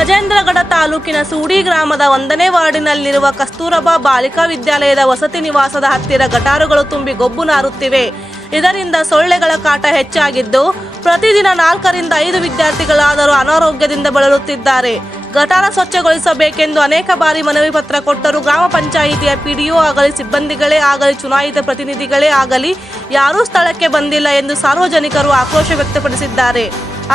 ಗಜೇಂದ್ರಗಡ ತಾಲೂಕಿನ ಸೂಡಿ ಗ್ರಾಮದ ಒಂದನೇ ವಾರ್ಡಿನಲ್ಲಿರುವ ಕಸ್ತೂರಬಾ ಬಾಲಿಕಾ ವಿದ್ಯಾಲಯದ ವಸತಿ ನಿವಾಸದ ಹತ್ತಿರ ಗಟಾರುಗಳು ತುಂಬಿ ಗೊಬ್ಬು ನಾರುತ್ತಿವೆ. ಇದರಿಂದ ಸೊಳ್ಳೆಗಳ ಕಾಟ ಹೆಚ್ಚಾಗಿದ್ದು, ಪ್ರತಿದಿನ ನಾಲ್ಕರಿಂದ ಐದು ವಿದ್ಯಾರ್ಥಿಗಳಾದರೂ ಅನಾರೋಗ್ಯದಿಂದ ಬಳಲುತ್ತಿದ್ದಾರೆ. ಗಟಾರ ಸ್ವಚ್ಛಗೊಳಿಸಬೇಕೆಂದು ಅನೇಕ ಬಾರಿ ಮನವಿ ಪತ್ರ ಕೊಟ್ಟರೂ ಗ್ರಾಮ ಪಂಚಾಯಿತಿಯ ಪಿಡಿಒ ಆಗಲಿ, ಸಿಬ್ಬಂದಿಗಳೇ ಆಗಲಿ, ಚುನಾಯಿತ ಪ್ರತಿನಿಧಿಗಳೇ ಆಗಲಿ ಯಾರೂ ಸ್ಥಳಕ್ಕೆ ಬಂದಿಲ್ಲ ಎಂದು ಸಾರ್ವಜನಿಕರು ಆಕ್ರೋಶ ವ್ಯಕ್ತಪಡಿಸಿದ್ದಾರೆ.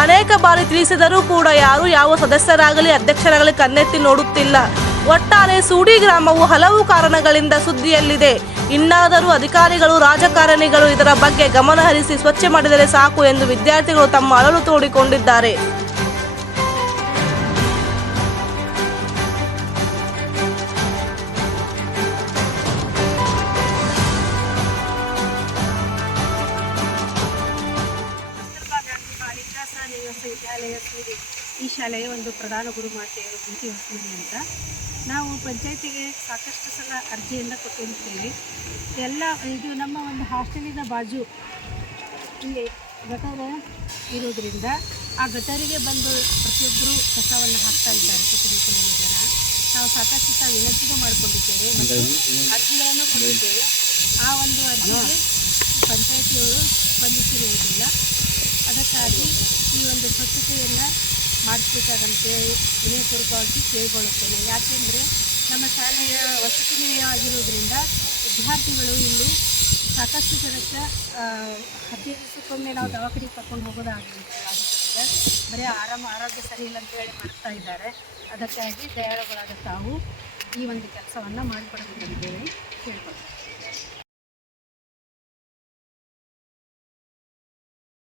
ಅನೇಕ ಬಾರಿ ತಿಳಿಸಿದರೂ ಕೂಡ ಯಾರೂ ಯಾವ ಸದಸ್ಯರಾಗಲಿ, ಅಧ್ಯಕ್ಷರಾಗಲಿ ಕನ್ನೆತ್ತಿ ನೋಡುತ್ತಿಲ್ಲ. ಒಟ್ಟಾರೆ ಸೂಡಿ ಗ್ರಾಮವು ಹಲವು ಕಾರಣಗಳಿಂದ ಸುದ್ದಿಯಲ್ಲಿದೆ. ಇನ್ನಾದರೂ ಅಧಿಕಾರಿಗಳು, ರಾಜಕಾರಣಿಗಳು ಇದರ ಬಗ್ಗೆ ಗಮನಹರಿಸಿ ಸ್ವಚ್ಛ ಮಾಡಿದರೆ ಸಾಕು ಎಂದು ವಿದ್ಯಾರ್ಥಿಗಳು ತಮ್ಮ ಅಳಲು ತೋಡಿಕೊಂಡಿದ್ದಾರೆ. ವಿದ್ಯಾಲಯ ಸೂರಿ ಈ ಶಾಲೆಯ ಒಂದು ಪ್ರಧಾನ ಗುರುಮಾತೆಯರು ಪ್ರೀತಿ ಹೊಸೂರಿ ಅಂತ. ನಾವು ಪಂಚಾಯತಿಗೆ ಸಾಕಷ್ಟು ಸಲ ಅರ್ಜಿಯನ್ನು ಕೊಟ್ಟಿರುತ್ತೇವೆ. ಎಲ್ಲ ಇದು ನಮ್ಮ ಒಂದು ಹಾಸ್ಟೆಲಿನ ಬಾಜು ಇಲ್ಲಿ ಗಟಾರ ಇರೋದ್ರಿಂದ ಆ ಗಟರಿಗೆ ಬಂದು ಪ್ರತಿಯೊಬ್ಬರು ಕಸವನ್ನು ಹಾಕ್ತಾ ಇದ್ದಾರೆ ಸುತ್ತಮುತ್ತಲಿನ ಜನ ನಾವು ಸಾಕಷ್ಟು ಸಹ ವಿನಂತಿನೂ ಮಾಡಿಕೊಂಡಿದ್ದೇವೆ ಮತ್ತು ಅರ್ಜಿಗಳನ್ನು ಕೊಟ್ಟಿದ್ದೇವೆ. ಆ ಒಂದು ಅರ್ಜಿಗೆ ಪಂಚಾಯತಿಯವರು ಸ್ಪಂದಿಸಿರುವುದಿಲ್ಲ. ಅದಕ್ಕಾಗಿ ಈ ಒಂದು ಸ್ವಚ್ಛತೆಯನ್ನು ಮಾಡಿಸ್ಬೇಕಾಗಂತೇಳಿ ವಿನಯಪೂರ್ವಕವಾಗಿ ಕೇಳಿಕೊಳ್ಳುತ್ತೇನೆ. ಯಾಕೆಂದರೆ ನಮ್ಮ ಶಾಲೆಯ ವಸತಿ ಆಗಿರೋದ್ರಿಂದ ವಿದ್ಯಾರ್ಥಿಗಳು ಇಲ್ಲಿ ಸಾಕಷ್ಟು ಜನಕ್ಕೆ ಹದಿನೈದು ದಿವಸಕ್ಕೊಮ್ಮೆ ನಾವು ದವಾಖಾನೆಗೆ ಕರ್ಕೊಂಡು ಹೋಗೋದಾಗುತ್ತೆ ಬರೀ ಆರಾಮ, ಆರೋಗ್ಯ ಸರಿ ಇಲ್ಲ ಅಂತ ಹೇಳಿ ಮಾಡ್ತಾ ಇದ್ದಾರೆ. ಅದಕ್ಕಾಗಿ ದಯಾಳುಗಳಾದ ತಾವು ಈ ಒಂದು ಕೆಲಸವನ್ನು ಮಾಡಿಕೊಡಬೇಕಿದ್ದೇವೆ ಕೇಳ್ಕೊಳ್ತೇವೆ